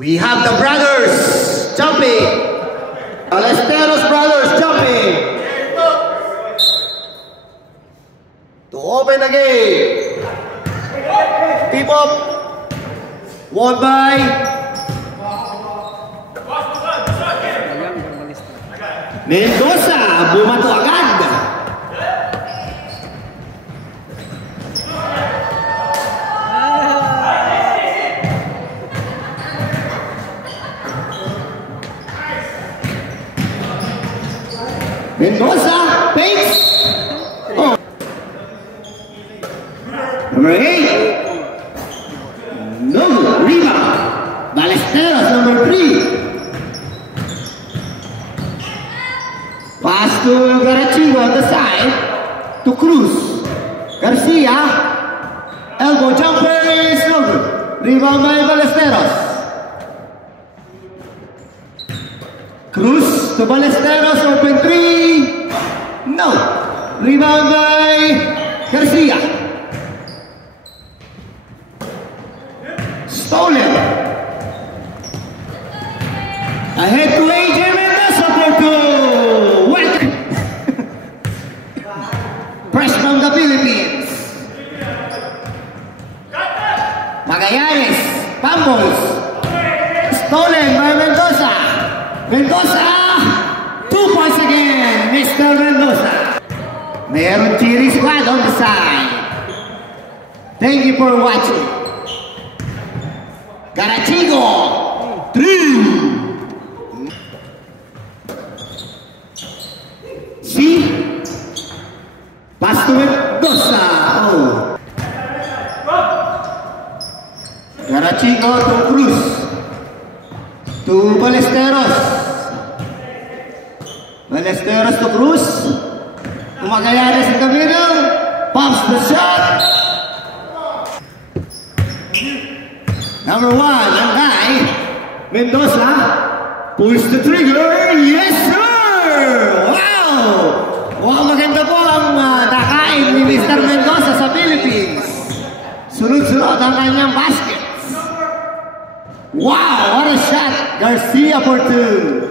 We have the brothers jumping. Balesteros brothers jumping. To open the game. Team up. Won by Mendoza. Bumato agad. Mendoza fakes. Oh. Number 8. No rebound. Balesteros number 3. Pass to Garachigo on the side to Cruz. Garcia. Elbow jumper is no good. Rebound by Balesteros. Cruz to Balesteros, open 3. No. Rebound by Garcia. Stolen. Ahead to AJ Mendoza for 2. Welcome. Press from the Philippines. Magallanes. Fumbles. Stolen by Mendoza. Mendoza, 2 points again, Mr. Mendoza. Meron cheering squad on the side. Thank you for watching. Garachigo, 3. See? Pass to Mendoza. Oh. Garachigo to Cruz. To Balesteros. Balesteros to Cruz. To Magallanes in the middle. Pops the shot. Number 1, ang guy. Mendoza. Pulls the trigger. Yes, sir! Wow! Wow, maganda po ang nakain ni Mr. Mendoza sa Philippines. Sunod-sunod ang kanyang basket. Wow, what a shot! Garcia for 2.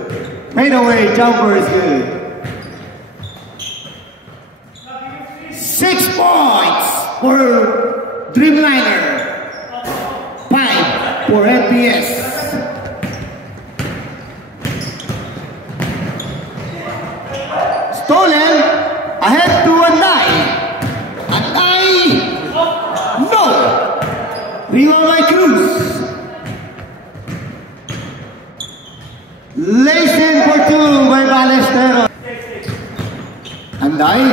Fade away jumper is good. 6 points for Dreamliner. 5 for FPS. Stolen. Ahead to Anday. Anday. No. Rebound by Cruz. Lacing for 2 by Balesteros. Anday.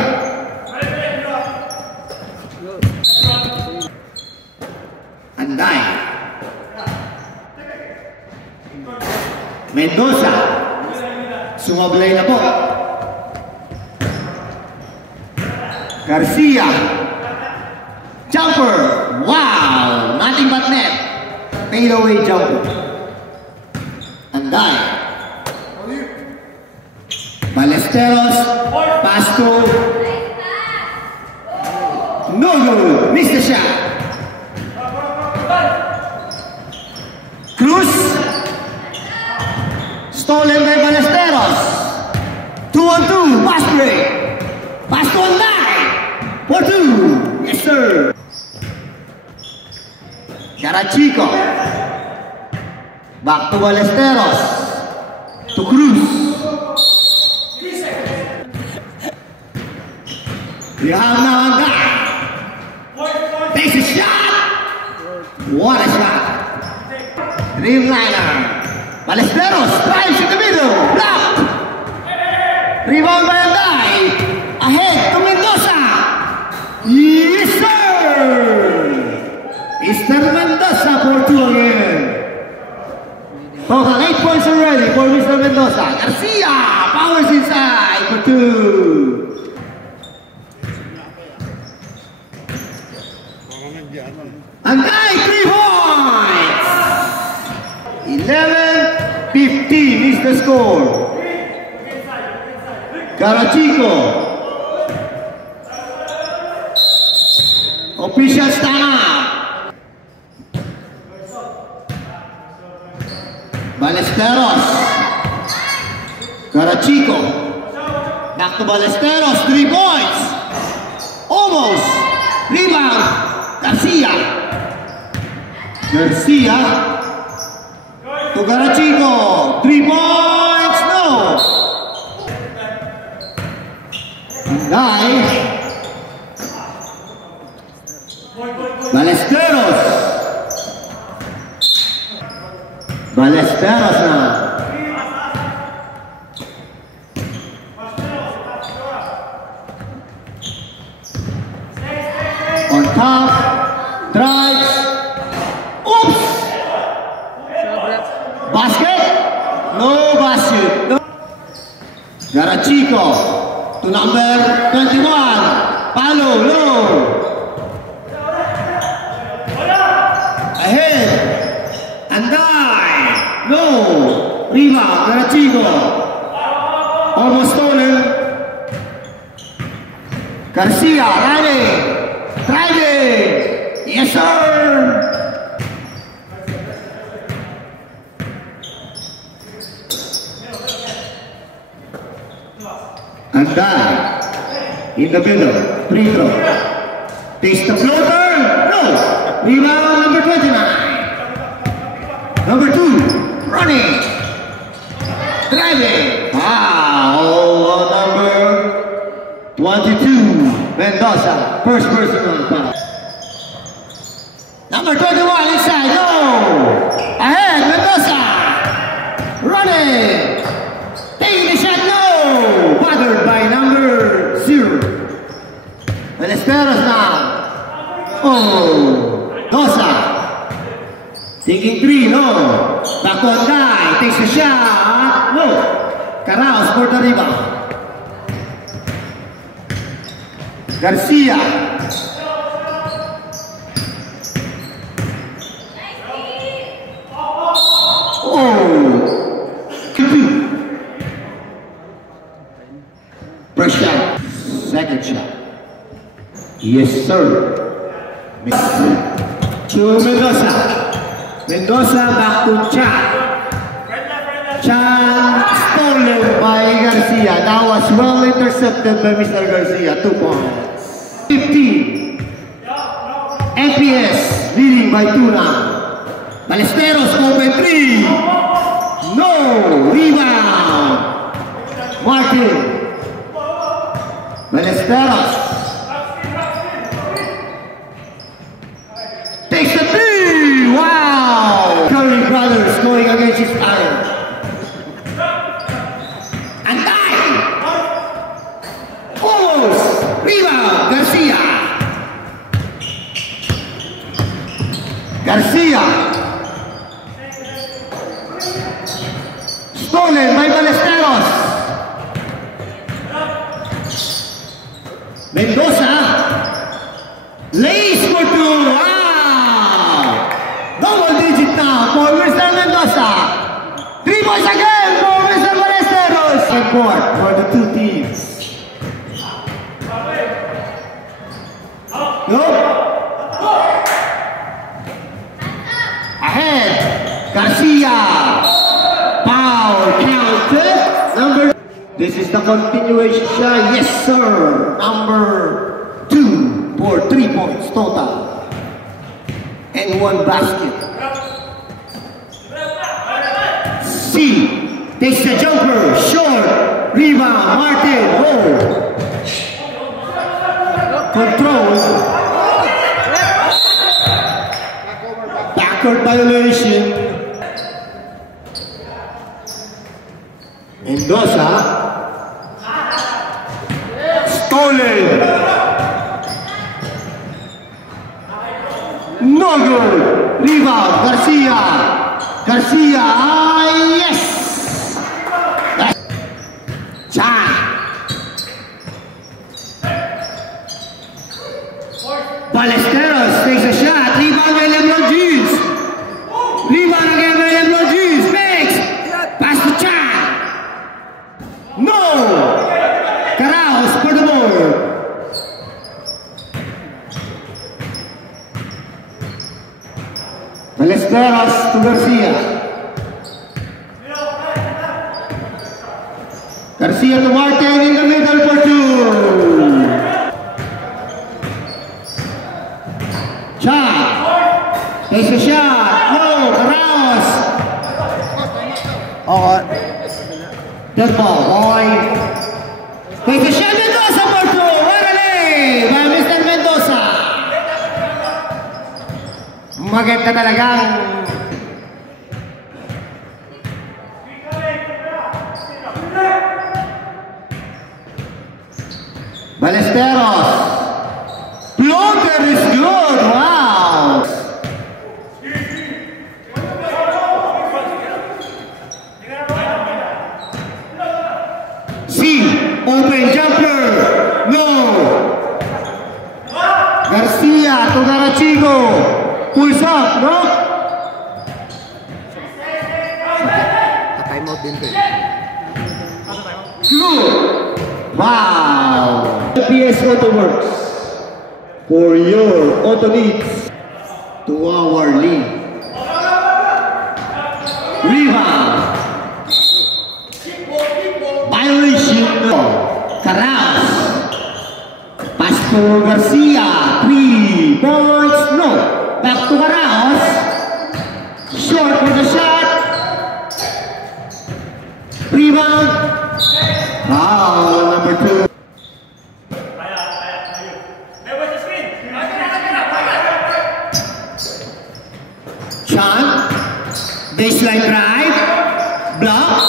Anday. Mendoza. Sumablay na po. Garcia. Jumper. Wow! Nothing but net. Fade away jumper. Anday. Balesteros, pass to no good, missed the shot. Cruz, stolen by Balesteros. 2-on-2, pass break. Pass to Anday for 2. Yes, sir. Garachigo. Back to Balesteros. To Cruz. You have now Anday. Takes a shot. What a shot. Dreamliner. Balesteros drives in the middle. Blocked. Rebound by Anday. Ahead to Mendoza. Yes, sir. Mr. Mendoza for 2 again. Total 8 points already for Mr. Mendoza. Garcia powers inside for 2. Anday, 3 points! 11-15 is the score. Garachigo. Officials time out. Ballesteros. Garachico. Back to Ballesteros. 3 points. Almost. Rebound. Garcia. Garcia. To Garachico. 3 points. No. Guy. Ballesteros. Ballesteros na. On top. Drives. Oops. Basket. No basket. No. Garachico. To number 21. Palo. Low. Ahead. Anday. No. Rebound. Garachico. Almost stolen. Garcia. Running. Driving. Yes, sir. Anday. In the middle. Free throw. Takes the floater. No. Rebound number 29. Number 2. Running. Driving. Wow. Number 22. Mendoza. First personal foul. Number 21 inside. No. Ahead. Mendoza. Running. Taking the shot. No. Bothered by number 0. Ballesteros now. Oh. Dosa. Taking 3. No. Back on guy. Takes the shot. No. Caraos for the rebound. Garcia. Oh. First shot. Second shot. Yes, sir. To Mendoza. Mendoza back to Chan. Chan stolen by Garcia. That was well intercepted by Mr. Garcia. 2 points. 15. FPS leading by 2 now. Ballesteros open 3. No. Rebound. Martin. Ballesteros. Takes the 3. Wow. Curry brothers going against his iron. And die. Almost. Rebound. Garcia. Garcia. Stolen by Ballesteros. Mendoza. Lays for 2. Wow. Double digit now for Mr. Mendoza. 3 points again for Mr. Ballesteros. Support for the 2 teams. Go. Ahead. Garcia. Foul counted. Number. This is the continuation shot. Yes, sir. Number 2 for 3 points total. And 1 basket. C. Takes the jumper. Short. Rebound. Martin. Hold. Control. Backward violation. Mendoza. Stolen. No good. Rebound. Garcia. Garcia. Yes. Chan. Ballesteros takes a shot. Rebound by LeBron James. Rebound again by LeBron James. Makes. Pass to Chan. No. Caraos for the board. Ballesteros to Garcia. Garcia to Martin in the middle for 2. Shot. Takes a shot. No. Carouse. Dead ball. Boy. Takes a shot. Mendoza for 2. What a lay by Mr. Mendoza. Maganda talagang Ballesteros. Floater is good. Wow. C. Open jumper. No. Garcia to Garachigo. Pulls up. No. Time out din ko. Good. Wow. PS Auto Works for your auto needs to our league. Rebound. Violation. Carouse. Pass to Garcia. 3 points. No. Back to Carouse. Short for the shot. Rebound. Foul number 2. Chan, baseline drive, block.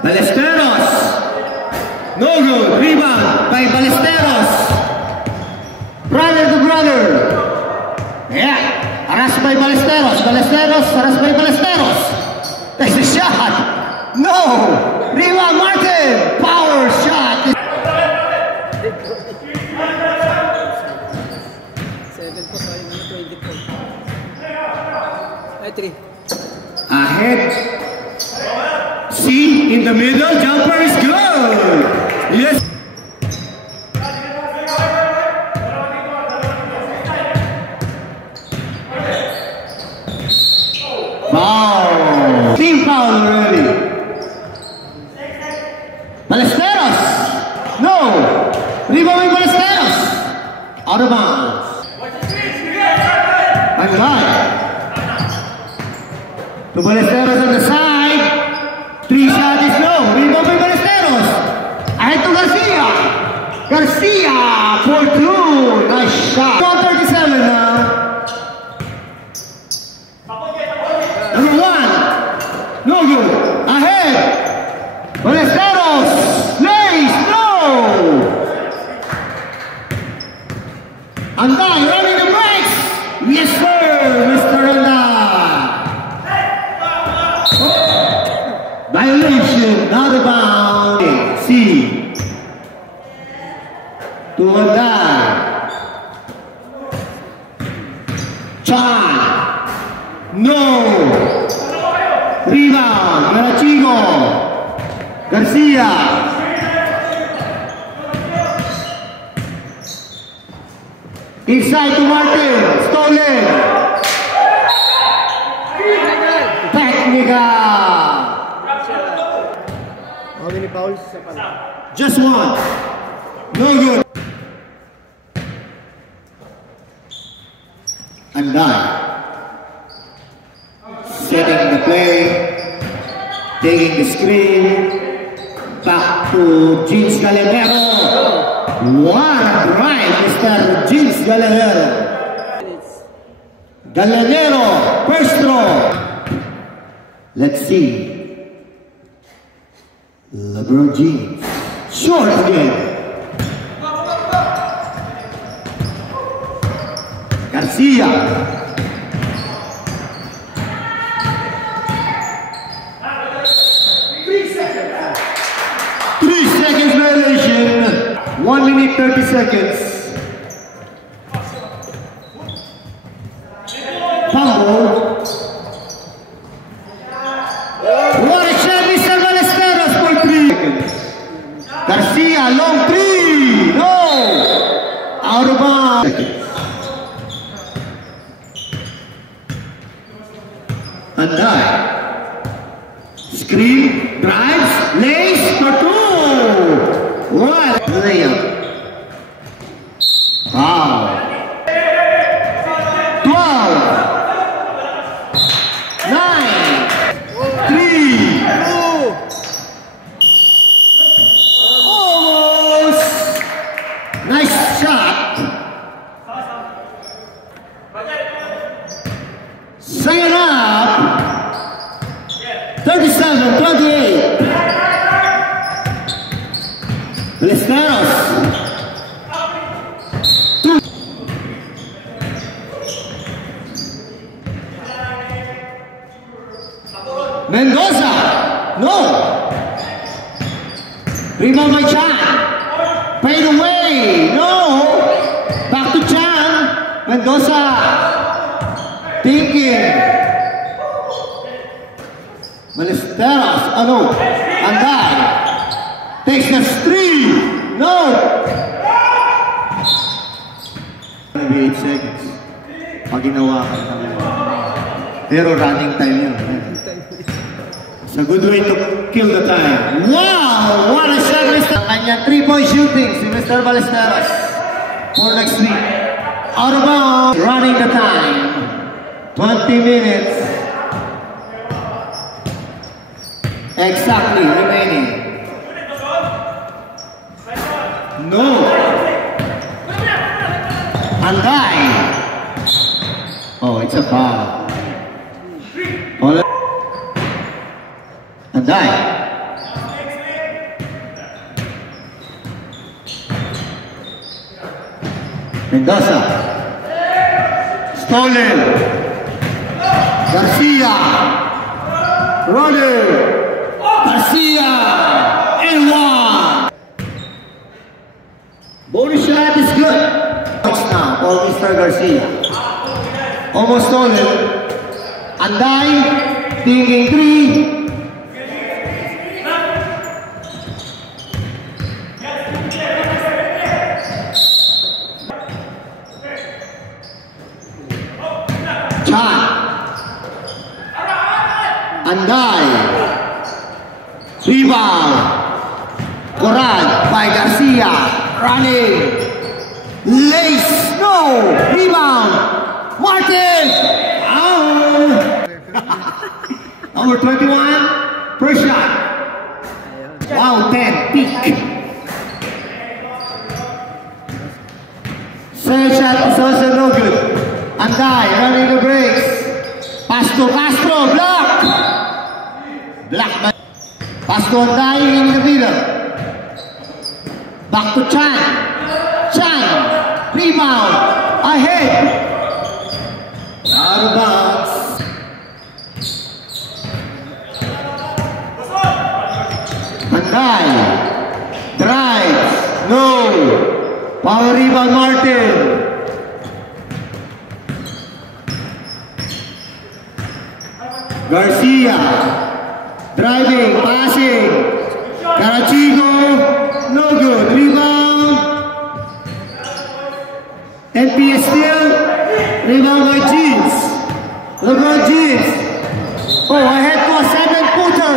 Ballesteros, no good. Rebound by Ballesteros. Brother to brother. Yeah, harassed by Ballesteros. Ballesteros, harassed by Ballesteros. Takes a shot. No, Rebound Martin. Power shot. 3. Ahead. C in the middle. Jumper is good. Yes. Foul. Team foul already. Ballesteros. No. Rebound by Ballesteros. Out of bounds. Bye bye. To Ballesteros on the side. 3 shot is low. Rebound by Ballesteros. Ahead to Garcia. Garcia for 2. Nice shot. 137 now. Number 1. No good. Ahead. Ballesteros. Lays. No. Anday running the brakes. Yes sir, Mr. Anday. Violation, not a bound. C. To Anday. Chan. No. Rebound. Garachigo. Garcia. Inside to Martin. Stolen. Technical. How many fouls sa pala? Just 1. No good. Anday. Setting the play. Taking the screen. Back to Jeans Gallinero. What a drive, Mr. Jeans Gallinero. Gallinero, first throw. Let's see. LeBron James. Short again. Garcia. Three seconds violation. 1 minute 30 seconds. Fumble. What a shot, Mr. Ballesteros for 3 seconds. Garcia, long 3. No. Out of bounds. Anday. Screen, drives, lays for two. What? Layup. Wow. 12. 9. 3. Almost. Nice shot. Second up. 37-28. Ballesteros. Mendoza, no. Rebound by Chan. Fade away, no. Back to Chan. Mendoza. Thinking. Ballesteros, no. Anday. Takes the three. No. Maybe 8 seconds. Pag ginawa ka pero running time yun. It's a good way to kill the time. Wow! What a shot, Mr. Kanya 3-point shooting si Mr. Ballesteros for next week. Out of bounds, running the time. 20 minutes. Exactly remaining. No. Anday. Oh, it's a foul. Anday. Mendoza. Stolen. Garcia. Runner. Garcia. And one. Bonus shot is good. Now for Mr. Garcia. Almost stolen. Anday. Thinking three. Anday. Rebound. Coral by Garcia. Running. Lace. No. Rebound. Martin. Oh. Number 21. First shot. Wow, 10. Peak. Second shot is also no good. Anday running the breaks. Pass to Castro. Block. Black. Pass to Anday in the middle. Back to Chan. Chan. Rebound. Ahead. Out of bounds. Anday. Drives. No. Power rebound Martin. Garcia. Driving, passing. Carachigo, no good. Rebound. NPS still. Rebound by Jeans. LeBron Jeans. Oh, ahead to a 7-footer.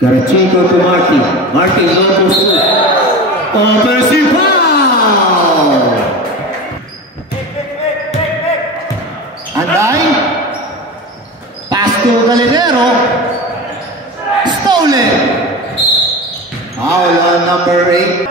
Carachigo to Martin. Martin, no post. Offensive foul! Anday. Pass to Gallinero. Stolen. Foul on number 8.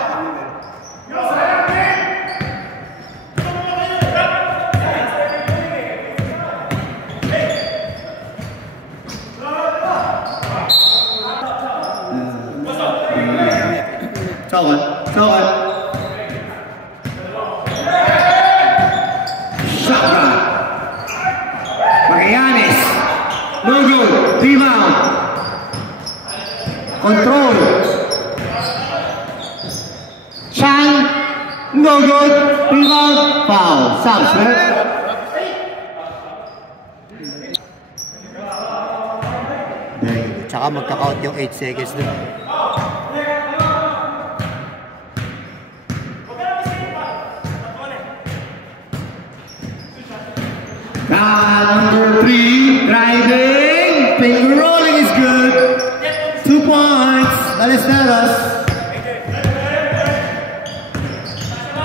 Shotgun. Magallanes. No good. Rebound. Control. Chan. No good. Rebound. Foul. Subs, right? Tsaka magka-count yung 8 seconds dun. Number 3, driving. Finger rolling is good. 2 points. Ballesteros.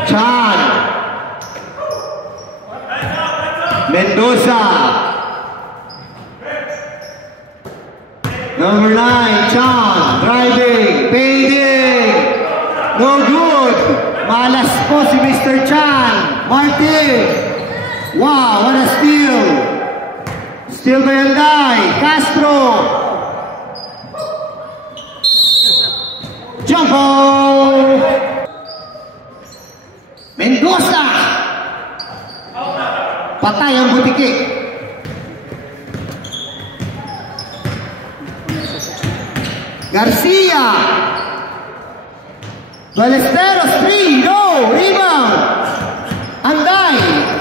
Chan. Mendoza. Number 9, Chan. Driving. Fading. No good. Malas po si Mr. Chan. Martin. Wow, what a steal. Steal by Anday. Castro. Jump ball. Mendoza. Patay ang butiki. Garcia. Ballesteros 3. No. Rebound. Anday.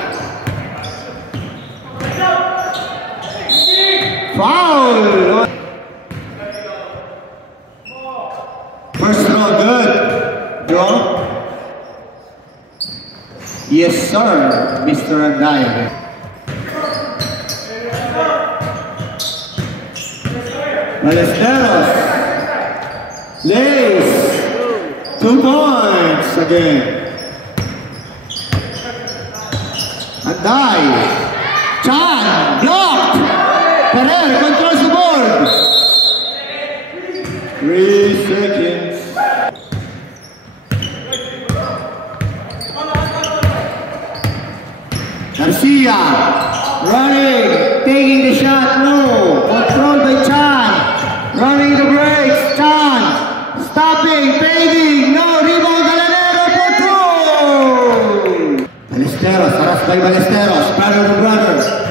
Foul. First throw good. Draw. Yes, sir, Mr. Anday. Ballesteros. Lays. 2 points again. Anday. Chan. Blocked. Ferrer controls the board. 3 seconds. Garcia. Running. Taking the shot. No. Controlled by Chan. Running the brakes. Chan. Stopping. Fading. No. Rebound. Galanero. Control. Ballesteros. Harassed by Ballesteros. Brother to brother.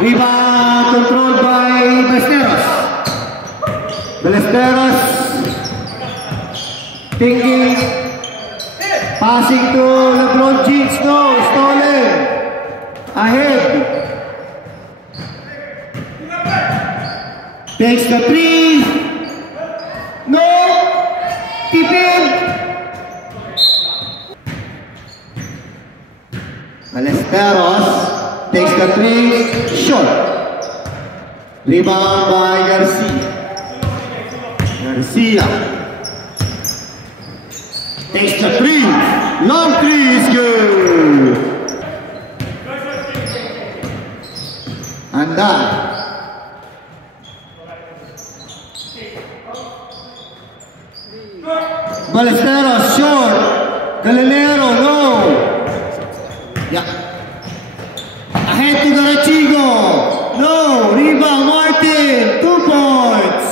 Rebound controlled by Ballesteros. Ballesteros thinking, passing to LeBron James. No, stolen. Ahead. Takes the 3. No. Keep in. Ballesteros takes the 3, short. Rebound by Garcia. Garcia takes the 3. Long 3 is good. And that. Ballesteros short. Galanero, no. Yeah. Ahead to Garachigo. No. Rebound Martin. 2 points.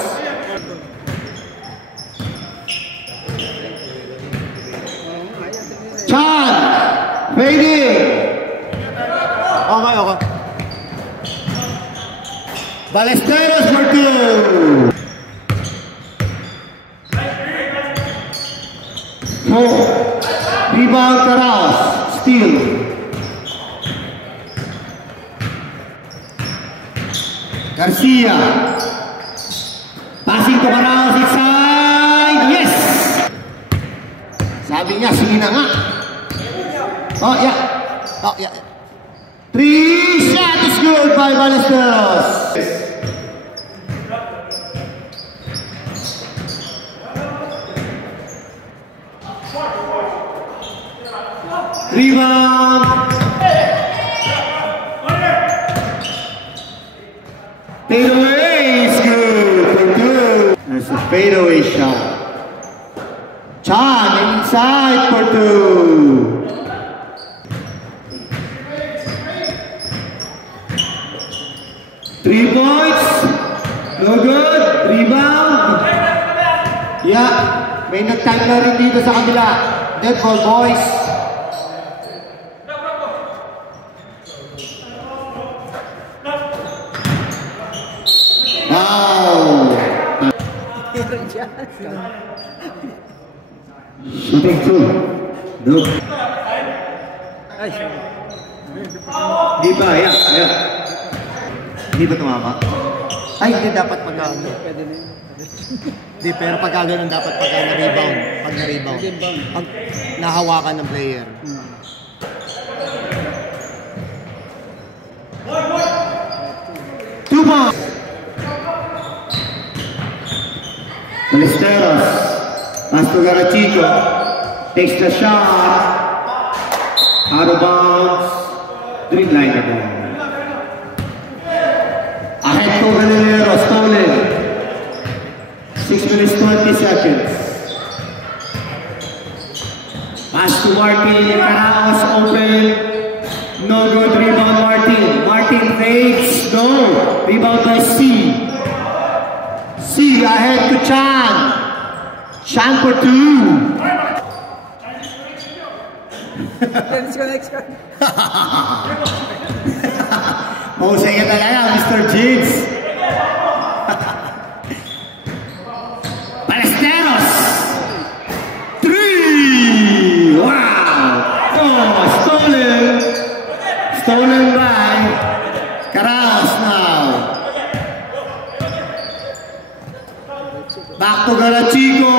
Chan. Fading. Okay, okay. Ballesteros for 2. 4. Rebound Taras. Steal. Garcia. Passing to Maraos inside. Yes! Sabi niya, sige na nga. Oh, yeah. Oh, yeah. 3 shot is good by Ballesteros. Rebound. Fadeaway is good for 2. There's a fadeaway shot. Chan inside for 2. Three points. No good. Rebound. Yeah. May nag-time na rin dito sa kabila. Dead ball, boys. Wow. Shooting 2. No. Di ba? Yeah. Yeah. Hindi ba tumama? Ay, hindi dapat pagka... Pwede na yun. Hindi, pero pagka ganun dapat pagka na-rebound. Pag na-rebound. Pag nahawakan ng player. 2 points. Ballesteros. Pass to Garachico. Takes the shot. Out of bounds. Dream line again. Ahead to Galileo. Stolen. 6 minutes 20 seconds. Pass to Martin. Caraos open. No good. Rebound Martin. Martin fakes. No. Rebound by C. C ahead to Chan. Chan for 2. Next one. Mahusay ka talaga, Mr. Jigs. Ballesteros. 3. Wow. Oh, stolen. Stolen by Caraos now. Back to Garachico.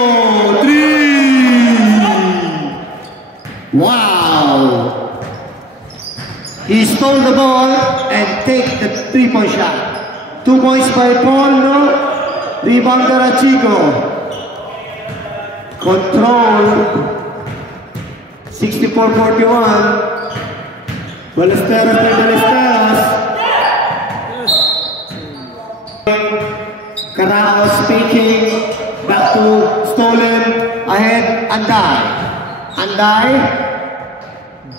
3. Wow. He stole the ball and take the 3-point shot. 2 points by Paul, no? Rebound Garachico. Control. 64-41. Ballesteros by Ballesteros. Caraos speaking. Back to stolen. Ahead, Anday. Anday.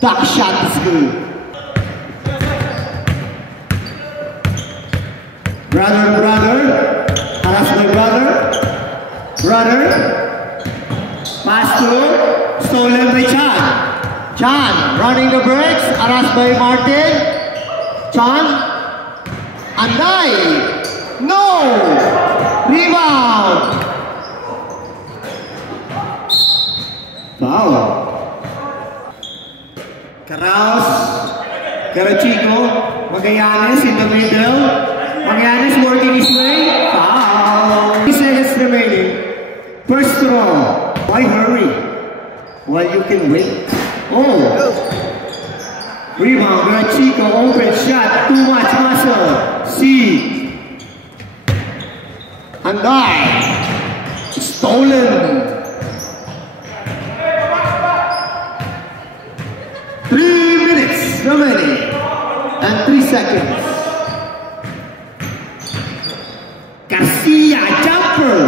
Back shot is good. Brother. Harass by brother. Pass to stolen by Chan. Chan running the breaks. Harassed by Martin. Chan. Anday. No. Rebound. Foul. Caraos. Garachico. Magallanes in the middle. Magallanes working his way. Foul. 3 seconds remaining. First throw. Why hurry? While you can wait. Oh. Rebound. Garachico. Open shot. Too much muscle. C. Anday. Stolen. 3 minutes remaining. And 3 seconds. Garcia, jumper.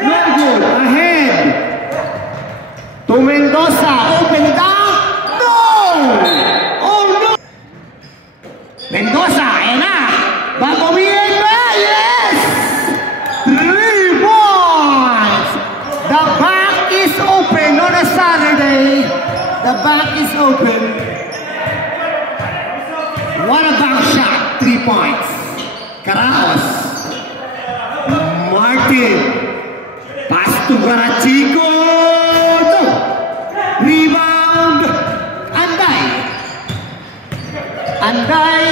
Not good. Ahead. To Mendoza. Open down. No! Oh no! Mendoza, ayan na. Babawiin ba? Yes! 3 points. The back is open on a Saturday. The back is open. What a back shot. 3 points. Caraos. Martin. Pass to Garachico. No. Rebound. Anday.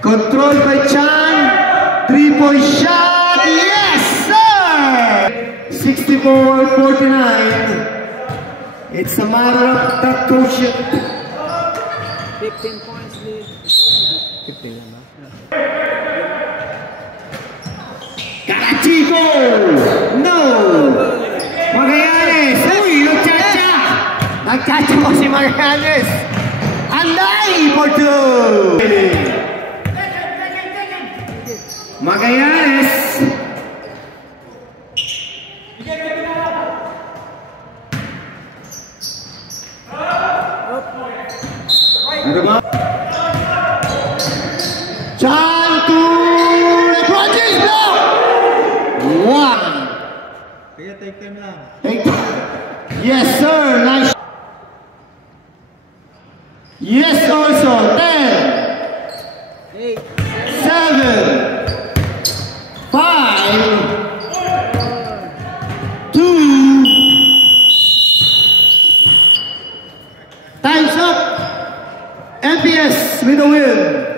Controlled by Chan. 3-point shot. Yes, sir. 64-49. It's a matter of that quotient. 15 points lead. 15 na. Garachico! No! Magallanes! Uy! Nagchacha! Nagchacha po si Magallanes! Anday for 2! Magallanes! Ano ba? Chan to LeBron James block! 1. Kaya take time lang. Yes, sir. Nice. Yes, also. 10, 8, 7, 5, 2. Time's up. MPS with the win.